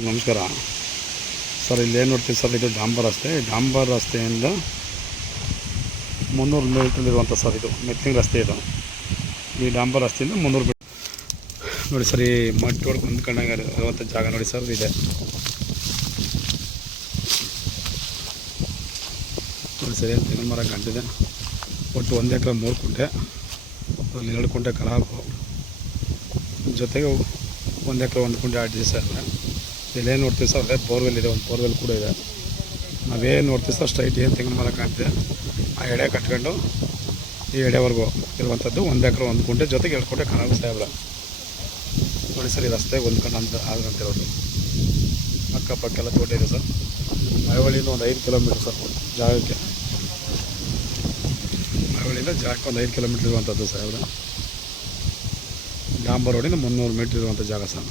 ನಮಸ್ಕಾರ ಸರ್. ಇಲ್ಲೇನು ನೋಡ್ತೀವಿ ಸರ್, ಇದು ಡಾಂಬರ್ ರಸ್ತೆಯಿಂದ 300 ಮೀಟ್ರಲ್ಲಿರುವಂಥ ಸರ್ ಇದು ಮೆತ್ತಲಿಂಗ್ ರಸ್ತೆ. ಇದು ಈ ಡಾಂಬರ್ ರಸ್ತೆಯಿಂದ 300 ಮೀಟ್ರ್ ನೋಡಿ ಸರ್. ಈ ಮಟ್ಟಿ ಹೊಡ್ಕೊಂಡು ಹೊಂದ್ಕೊಂಡಾಗ ಇರುವಂಥ ಜಾಗ ನೋಡಿ ಸರ್ ಇದೆ. ನೋಡಿ ಸರ್, ಏನು ತೆಂಗಿನ ಮರ ಕಂಡಿದೆ. ಒಟ್ಟು 1 ಎಕರೆ 3 ಕುಂಟೆ, ಅದರಲ್ಲಿ 2 ಕುಂಟೆ ಖರಾಬು, ಜೊತೆಗೆ 1 ಎಕರೆ 1 ಕುಂಟೆ ಆಡಿದೆ ಸರ್. ಇಲ್ಲೇನು ನೋಡ್ತೀವಿ ಸರ್, ಅದೇ ಬೋರ್ವೆಲ್ ಇದೆ, ಒಂದು ಬೋರ್ವೆಲ್ ಕೂಡ ಇದೆ. ನಾವೇನು ನೋಡ್ತೀವಿ ಸರ್, ಸ್ಟ್ರೈಟ್ ಏನು ತೆಂಗಿನ ಮರ ಕಾಣ್ತಿದೆ, ಆ ಎಡೆ ಕಟ್ಕೊಂಡು ಈ ಎಡೆವರೆಗೂ ಇರುವಂಥದ್ದು 1 ಎಕರೆ 1 ಕುಂಟೆ, ಜೊತೆಗೆ 2 ಕುಂಟೆ ಖರಾಬು ಸಾಹೇಬ್ರ. ನೋಡಿ ಸರ್, ಈ ರಸ್ತೆಗೆ ಹೊಂದ್ಕೊಂಡು ಆಗಂತಿರೋದು. ಅಕ್ಕಪಕ್ಕೆಲ್ಲ ತೋಟ ಇದೆ ಸರ್. ಮಳವಳ್ಳಿಯಿಂದ ಒಂದು 5 ಕಿಲೋಮೀಟ್ರ್ ಸರ್ ಜಾಗಕ್ಕೆ. ಮಳವಳ್ಳಿಯಿಂದ ಜಾಗಕ್ಕೆ ಒಂದು 5 ಕಿಲೋಮೀಟ್ರ್ ಇರುವಂಥದ್ದು ಸಾಹೇಬ್ರ. ಡಾಂಬರ್ ರೋಡಿಂದ 300 ಮೀಟ್ರ್ ಇರುವಂಥ ಜಾಗ ಸರ್.